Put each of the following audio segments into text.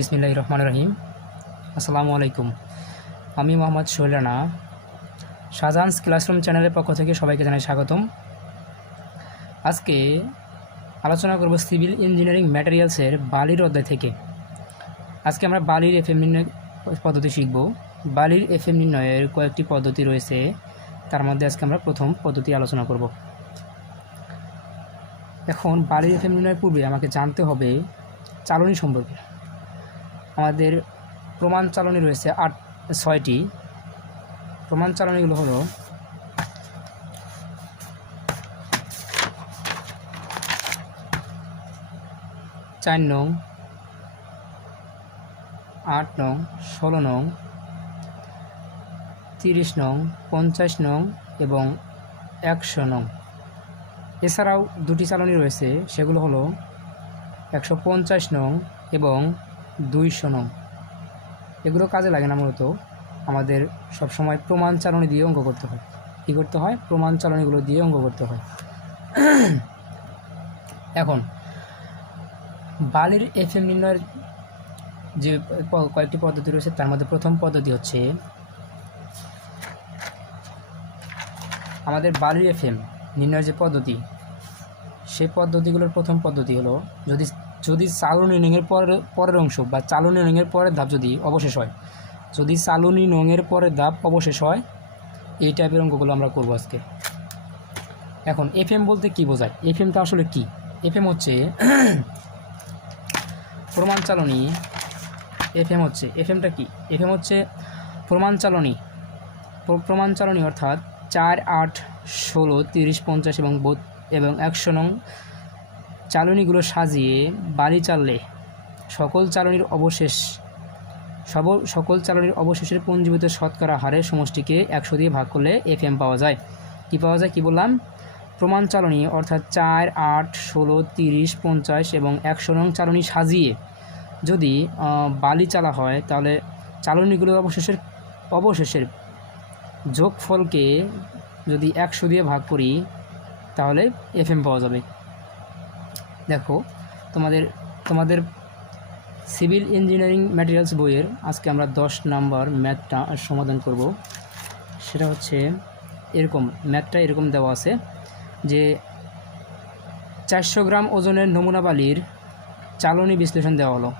বিসমিল্লাহির রহমানির রহিম। আসসালামু আলাইকুম। আমি মোহাম্মদ সোহেল রানা, শাহজাহানস ক্লাসরুম চ্যানেলের পক্ষ থেকে সবাইকে জানাই স্বাগতম। আজকে আলোচনা করব সিভিল ইঞ্জিনিয়ারিং ম্যাটেরিয়ালসের বালির অধ্যায় থেকে। আজকে আমরা বালির এফএম নির্ণয় পদ্ধতি শিখব। বালির এফএম নির্ণয়ের কয়েকটি পদ্ধতি রয়েছে, তার মধ্যে আজকে আমরা প্রথম পদ্ধতি আলোচনা করব। এখন বালির এফএম নির্ণয়ের পূর্বে আমাকে জানতে হবে চালনী সম্পর্কে। আমাদের প্রমাণ চালনী রয়েছে 6টি। প্রমাণ চালনীগুলো হলো 4 নং, 8 নং, 16 নং, 30 নং, 50 নং এবং 100 নং। এছাড়াও দুটি চালনী রয়েছে, সেগুলো হলো 150 নং এবং 200 নং। এগুলো কাজে লাগে না, মূলত আমাদের সবসময় প্রমাণ চালনী দিয়ে অঙ্ক করতে হয়। কী করতে হয়? প্রমাণ চালনীগুলো দিয়ে অঙ্ক করতে হয়। এখন বালির এফএম নির্ণয়ের যে কয়েকটি পদ্ধতি রয়েছে, তার মধ্যে প্রথম পদ্ধতি হচ্ছে আমাদের বালির এফএম নির্ণয়ের যে পদ্ধতি, সেই পদ্ধতিগুলোর প্রথম পদ্ধতি হলো যদি চালনী নংয়ের পরের অংশ বা চালনী নংয়ের পরের ধাপ যদি অবশেষ হয়, যদি চালনী নংয়ের পরের ধাপ অবশেষ হয়, এই টাইপের অঙ্কগুলো আমরা করব আজকে। এখন এফএম বলতে কি বোঝায়? এফএমটা আসলে কি? এফএম হচ্ছে প্রমাণ চালনী। এফএমটা কি? এফএম হচ্ছে প্রমাণ চালনী। প্রমাণ চালনী অর্থাৎ 4, 8, 16, 30, 50 এবং 100 নং চালনীগুলো সাজিয়ে বালি চাললে সকল চালনীর অবশেষের পুঞ্জীভূত শতকরা হারের সমষ্টিকে 100 দিয়ে ভাগ করলে এফএম পাওয়া যায়। কি পাওয়া যায়? কি বললাম? প্রমাণ চালনী অর্থাৎ 4, 8, 16, 30, 50 এবং 100 নং চালনী সাজিয়ে যদি বালি চালা হয়, তাহলে চালনীগুলোর অবশেষের যোগফলকে যদি 100 দিয়ে ভাগ করি, তাহলে এফএম পাওয়া যাবে। দেখো, তোমাদের সিভিল ইঞ্জিনিয়ারিং ম্যাটেরিয়ালস বইয়ের আজকে আমরা 10 নাম্বার ম্যাথটা সমাধান করব। সেটা হচ্ছে এরকম, ম্যাথটা এরকম দেওয়া আছে যে 400 গ্রাম ওজনের নমুনা বালির চালনী বিশ্লেষণ দেওয়া হলো।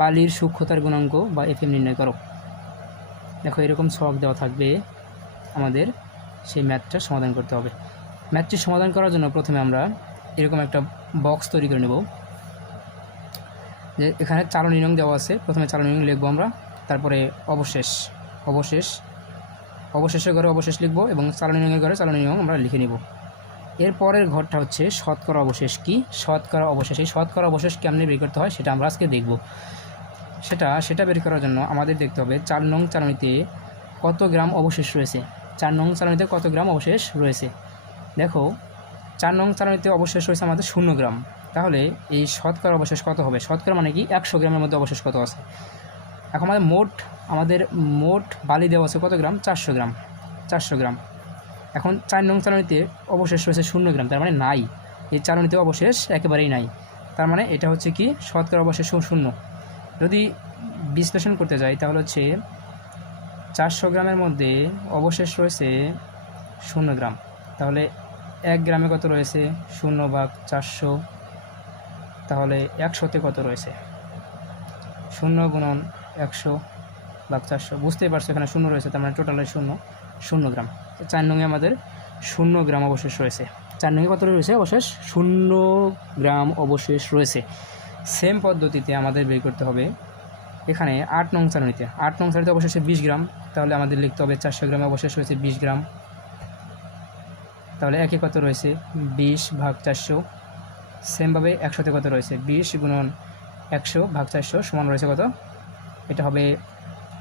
বালির সূক্ষ্মতার গুণাঙ্ক বা এফএম নির্ণয় করো। দেখো, এরকম ছক দেওয়া থাকবে, আমাদের সেই ম্যাথটা সমাধান করতে হবে। ম্যাথটি সমাধান করার জন্য প্রথমে আমরা এরকম একটা বক্স তৈরি করে নেব। যে এখানে চালনী নং দেওয়া আছে, প্রথমে চালনী নং লিখবো আমরা, তারপরে অবশেষের ঘরে অবশেষ লিখব এবং চালনী নংয়ের ঘরে চালনী নং আমরা লিখে নিব। এরপরের ঘরটা হচ্ছে শতকরা অবশেষ। কি? শতকরা অবশেষ। এই শতকরা অবশেষ কেমনি বের করতে হয় সেটা আমরা আজকে দেখব। সেটা বের করার জন্য আমাদের দেখতে হবে 4 নং চালনীতে কত গ্রাম অবশেষ রয়েছে। 4 নং চালনীতে কত গ্রাম অবশেষ রয়েছে? দেখো, 4 নং চালনীতে অবশেষ রয়েছে আমাদের 0 গ্রাম। তাহলে এই শতকরা অবশেষ কত হবে? শতকরা মানে কি? 100 গ্রামের মধ্যে অবশেষ কত আছে? এখন আমাদের মোট বালি দেওয়া আছে কত গ্রাম? 400 গ্রাম। 400 গ্রাম। এখন 4 নং চালনীতে অবশেষ রয়েছে 0 গ্রাম, তার মানে নাই। এই চালনীতে অবশেষ একেবারেই নাই, তার মানে এটা হচ্ছে কি? শতকরা অবশেষ 0। যদি বিশ্লেষণ করতে যাই, তাহলে হচ্ছে 400 গ্রামের মধ্যে অবশেষ রয়েছে 0 গ্রাম। তাহলে 1 গ্রামে কত রয়েছে? 0/400। তাহলে 100তে কত রয়েছে? 0 গুণন 100/400। বুঝতেই পারছো, এখানে 0 রয়েছে, তার মানে টোটালে 0 গ্রাম। 4 নংয়ে আমাদের 0 গ্রাম অবশেষ রয়েছে। 4 নংয়ে কত রয়েছে অবশেষ? 0 গ্রাম অবশেষ রয়েছে। সেম পদ্ধতিতে আমাদের বের করতে হবে এখানে 8 নং চালনীতে। 8 নং চালনীতে অবশেষে 20 গ্রাম। তাহলে আমাদের লিখতে হবে 400 গ্রামে অবশেষ রয়েছে 20 গ্রাম। তাহলে একে কত রয়েছে? 20/400। সেমভাবে 100তে কত রয়েছে? 20 গুণন 100/400 সমান রয়েছে কত? এটা হবে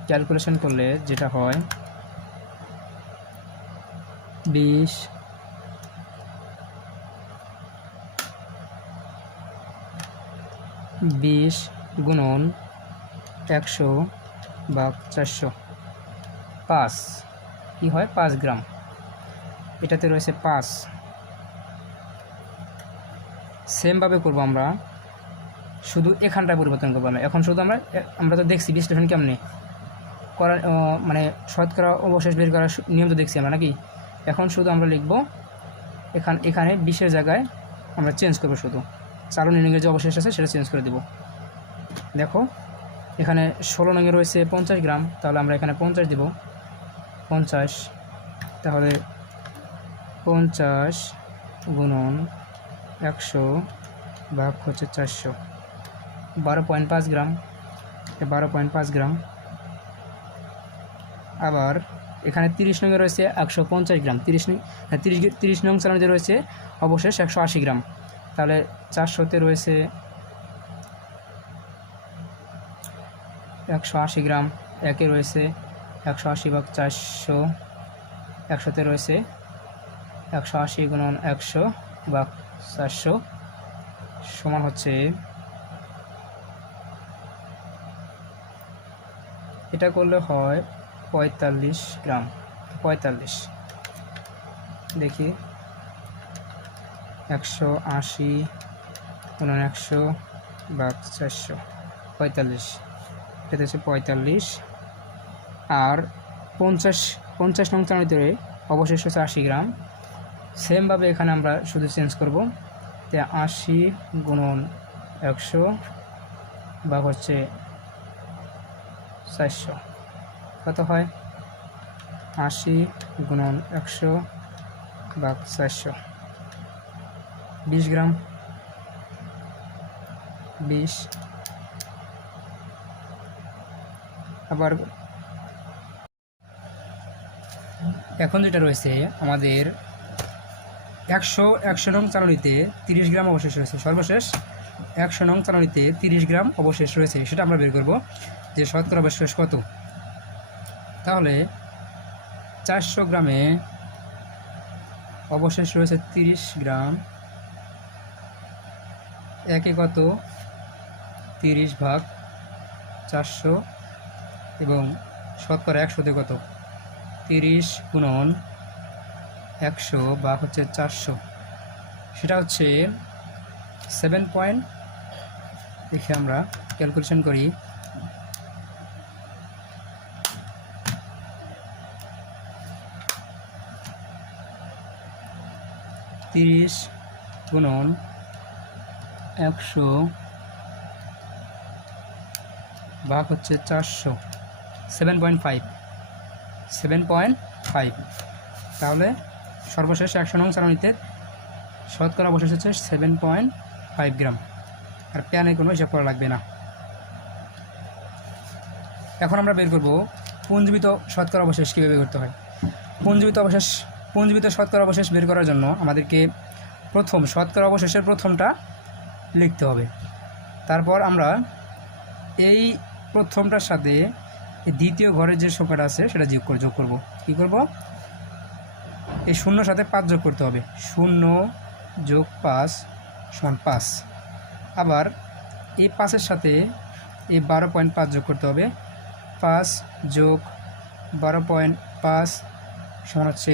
ক্যালকুলেশন করলে যেটা হয় 20 গুণন 100/400 5 কি হয়? 5 গ্রাম। এটাতে রয়েছে 5। সেমভাবে করব আমরা শুধু এখানটায় পরিবর্তন করবো না। এখন শুধু আমরা তো দেখছি বিশ্লেষণ কেমনে করার, মানে শতকরা অবশেষ বের করার নিয়ম তো দেখছি আমরা নাকি। এখন শুধু আমরা লিখব এখানে 20-এর জায়গায় আমরা চেঞ্জ করবো, শুধু চালু নির্ণয়ের যে অবশেষ আছে সেটা চেঞ্জ করে দেব। দেখো এখানে 16 নঙে রয়েছে 50 গ্রাম, তাহলে আমরা এখানে 50 দেব, 50। তাহলে 50 গুণন 100 ভাগ হচ্ছে 400, 12.5 গ্রাম, 12.5 গ্রাম। আবার এখানে 30 নঙে রয়েছে 150 গ্রাম, 30 নং চালানিতে রয়েছে অবশেষ 180 গ্রাম, তাহলে 400-তে রয়েছে 180 গ্রাম, একে রয়েছে 180 ভাগ 400, 100-তে রয়েছে 180 গুণন 100 ভাগ 400 সমান হচ্ছে, এটা করলে হয় 45 গ্রাম। 45 দেখি 180 গুণন 100 ভাগ 400, 45, এটা হচ্ছে 45। আর 50 নং চালনিতে অবশেষ হচ্ছে 80 গ্রাম। সেমভাবে এখানে আমরা শুধু চেঞ্জ করব, 80 গুণন 100 ভাগ হচ্ছে 400, কত হয় 80 গুণন 100 ভাগ 400, 20 গ্রাম, 20। আবার এখন যেটা রয়েছে আমাদের 100 নং চালনিতে 30 গ্রাম অবশেষ রয়েছে, সর্বশেষ 100 নং চালনিতে 30 গ্রাম অবশেষ রয়েছে, সেটা আমরা বের করব যে শতকরা অবশেষ কত। তাহলে 400 গ্রামে অবশেষ রয়েছে 30 গ্রাম, একে কত 30 ভাগ 400 এবং শতকরা 100-তে কত 30 গুণন 100 ভাগ হচ্ছে 400, সেটা হচ্ছে 7 পয়েন্ট। দেখে আমরা ক্যালকুলেশন করি, 30 গুণন 100 ভাগ হচ্ছে 400, 7.5। তাহলে সর্বশেষ 100 নং চালনিতে শতকরা অবশেষ হচ্ছে 7.5 গ্রাম। আর প্যানে কোনো হিসাব করা লাগবে না। এখন আমরা বের করব পুঞ্জীবিত শতকরা অবশেষ কীভাবে করতে হয়। পুঞ্জীবিত শতকরা অবশেষ বের করার জন্য আমাদেরকে প্রথম শতকরা অবশেষের প্রথমটা লিখতে হবে। তারপর আমরা এই প্রথমটার সাথে দ্বিতীয় ঘরের যে সংখ্যাটা আছে সেটা যোগ করব। কী করব, এই 0 সাথে 5 যোগ করতে হবে, 0 যোগ 5 সমান 5। আবার এই 5-এর সাথে এই 12.5 যোগ করতে হবে, 5 যোগ 12.5 সমান হচ্ছে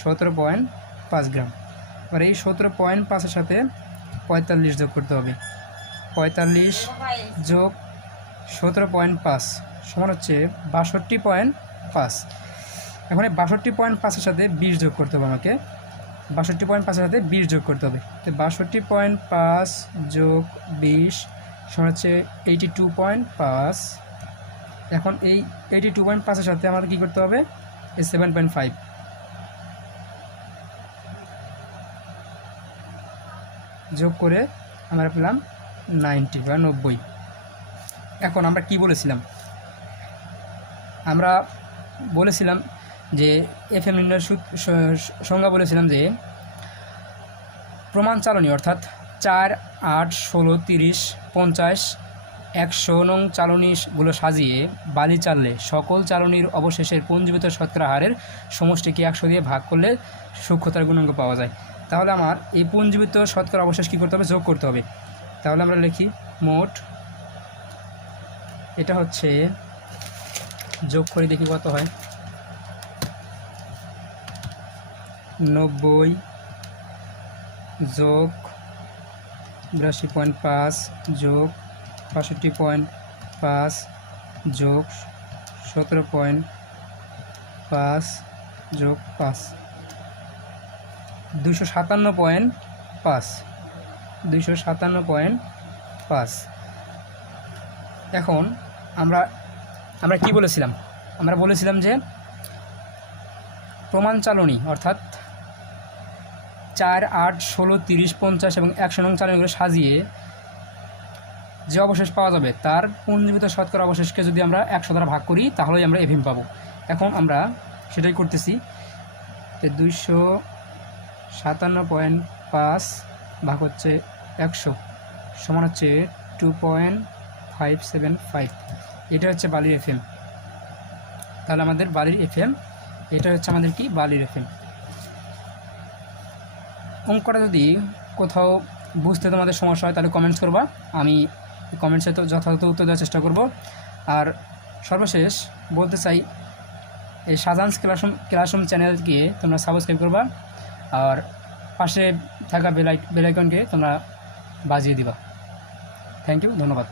17.5 গ্রাম। এবার এই 17.5-এর সাথে 45 যোগ করতে হবে, 45 যোগ 17.5 সমান হচ্ছে 62.5। এখন এই 62.5-এর সাথে 20 যোগ করতে হবে আমাকে, 62.5-এর সাথে 20 যোগ করতে হবে। তো 62.5 যোগ 20 সমান হচ্ছে 82.5। এখন এই 82.5-এর সাথে আমাদের কী করতে হবে, এই 7.5 যোগ করে আমরা পেলাম 90 বা 90। এখন আমরা কি বলেছিলাম, আমরা বলেছিলাম যে এফএম নির্ণয়ের সংজ্ঞা বলেছিলাম যে প্রমাণ চালনী অর্থাৎ 4, 8, 16, 30, 50, 100 নং চালনীগুলো সাজিয়ে বালি চাললে সকল চালনীর অবশেষের পুঞ্জীবিত শতকরা হারের সমষ্টিকে 100 দিয়ে ভাগ করলে সূক্ষ্মতার গুণাঙ্ক পাওয়া যায়। তাহলে আমার এই পুঞ্জীবিত শতকরা অবশেষ কী করতে হবে, যোগ করতে হবে। তাহলে আমরা লিখি মোট, এটা হচ্ছে যোগ করে দেখি কত হয়, 90 যোগ 82.5 যোগ 65.5 যোগ 17.5 যোগ 5 257.5 257.5। এখন আমরা কি বলেছিলাম? আমরা বলেছিলাম যে প্রমাণ চালনী অর্থাৎ 4, 8, 16, 30, 50 এবং 100 নং চালনীগুলো সাজিয়ে যে অবশেষ পাওয়া যাবে তার পুনর্নির্মিত শতকরা অবশেষকে যদি আমরা 100 দ্বারা ভাগ করি তাহলেই আমরা এফএম পাবো। এখন আমরা সেটাই করতেছি। 257.5 ভাগ হচ্ছে 100 সমান হচ্ছে 2.575। এটা হচ্ছে বালির এফএম। তাহলে আমাদের বালির এফএম, এটা হচ্ছে আমাদের কি বালির এফএম। অঙ্কটা যদি কোথাও বুঝতে তোমাদের সমস্যা হয় তাহলে কমেন্টস করবা, আমি কমেন্টসে তো যথাযথ উত্তর দেওয়ার চেষ্টা করব। আর সর্বশেষ বলতে চাই, এই শাহজাহানস ক্লাসরুম চ্যানেলকে তোমরা সাবস্ক্রাইব করবা আর পাশে থাকা বেল আইকনকে তোমরা বাজিয়ে দিবা। থ্যাংক ইউ, ধন্যবাদ।